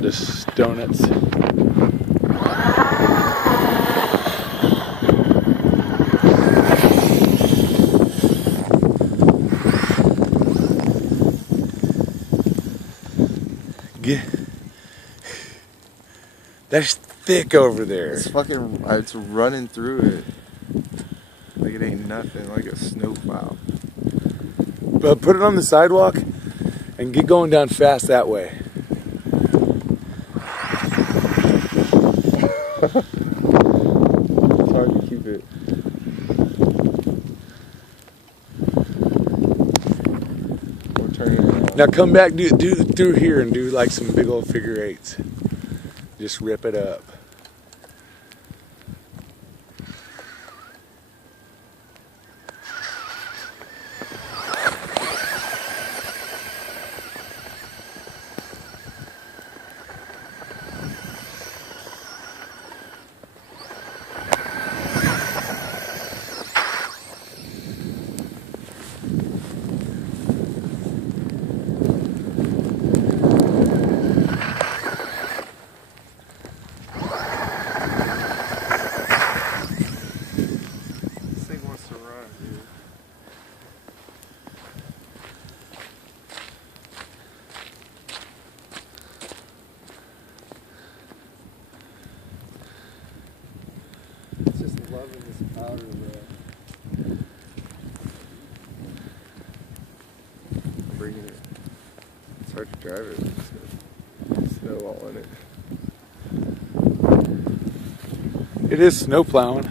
around us donuts. That's thick over there. It's fucking, it's running through it. Like it ain't nothing, like a snowplow. But put it on the sidewalk and get going down fast that way. It's hard to keep it. We're turning around. Now come back, do through here and do like some big old figure eights. Just rip it up. It's just loving this powder there. Bringing it. It's hard to drive it. It's snow all in it. It is snow plowing.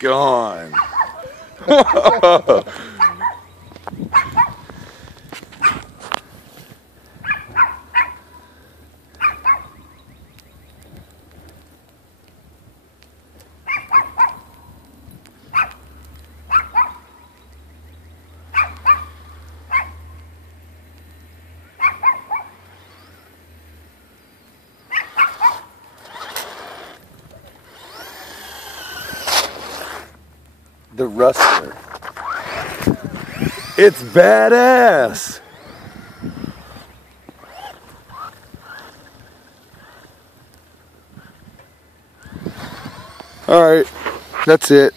Gone. The Rustler. It's badass. All right, that's it.